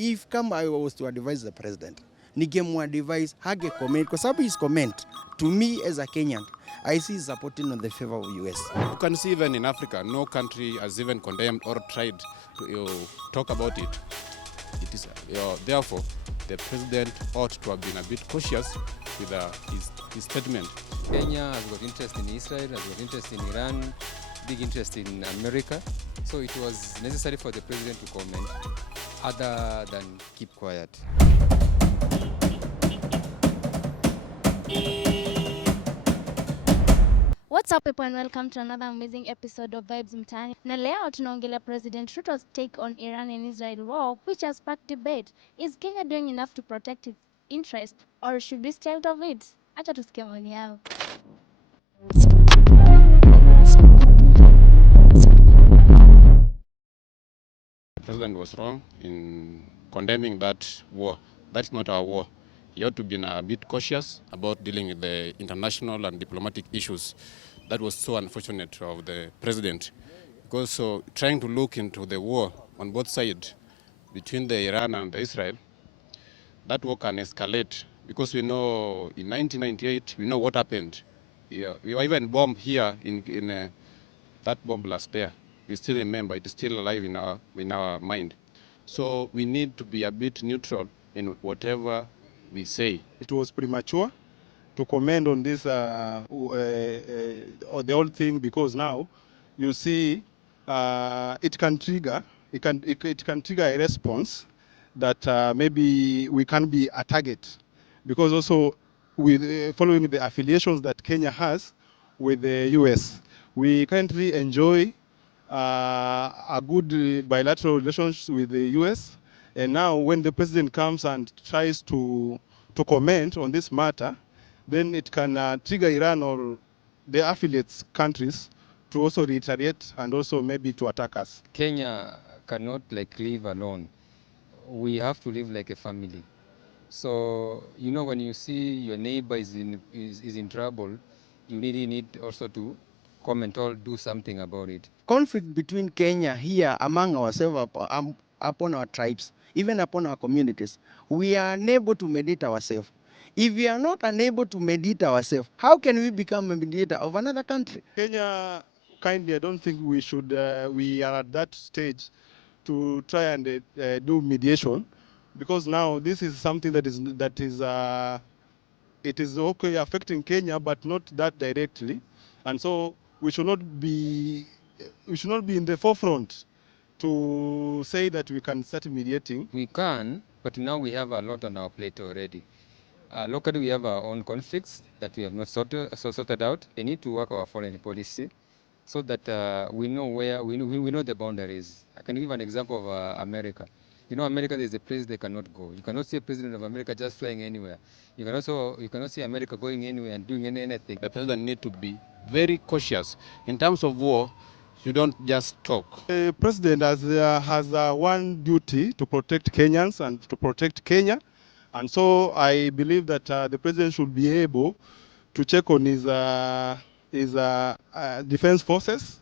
if kama I was to advise the president, ningemwadvise hage comment kwa sababu his comment to me as a Kenyan, I see supporting on the favor of US. You can see even in Africa, no country has even condemned or tried to talk about it. It is therefore the president ought to have been a bit cautious with his statement. Kenya has got interest in Israel, has got interest in Iran, big interest in America. So it was necessary for the president to comment other than keep quiet. What's up people and welcome to another amazing episode of Vibes Mtaani. Na leo tunaongelea President Ruto's take on Iran and Israel war, which has sparked debate. Is Kenya doing enough to protect its interest or should we stay out of it? Acha tusikie maoni yao. The president was wrong in condemning that war. That's not our war. He ought to be a bit cautious about dealing with the international and diplomatic issues. That was so unfortunate of the president, because trying to look into the war on both sides between the Iran and the Israel, that war can escalate, because we know in 1998 we know what happened. Yeah, we were even bombed here in that bomb blast there. We still remember, it is still alive in our mind. So we need to be a bit neutral in whatever we say. It was premature to comment on this the whole thing, because now you see it can trigger a response that maybe we can be a target, because also with following the affiliations that Kenya has with the US, we currently enjoy a good bilateral relations with the US. And now when the president comes and tries to comment on this matter, then it can trigger Iran or the affiliates countries to also retaliate and also maybe to attack us. Kenya cannot live alone. We have to live like a family. So, when you see your neighbor is in trouble, you really need also to comment or do something about it. Conflict between Kenya here among ourselves upon our tribes, even upon our communities, we are unable to mediate ourselves. If we are not unable to mediate ourselves, how can we become a mediator of another country? Kenya, kindly, I don't think we should, we are at that stage to try and do mediation, because now this is something that is it is okay affecting Kenya, but not that directly, and so we should not be in the forefront to say that we can start mediating. We can, but now we have a lot on our plate already. Locally, we have our own conflicts that we have not sorted out. They need to work our foreign policy so that we know where we know the boundaries. I can give an example of America. America, there's a place they cannot go. You cannot see a president of America just flying anywhere. You cannot see America going anywhere and doing anything. The president needs to be very cautious. In terms of war, you don't just talk. The president has one duty to protect Kenyans and to protect Kenya. And so I believe that the president should be able to check on his defense forces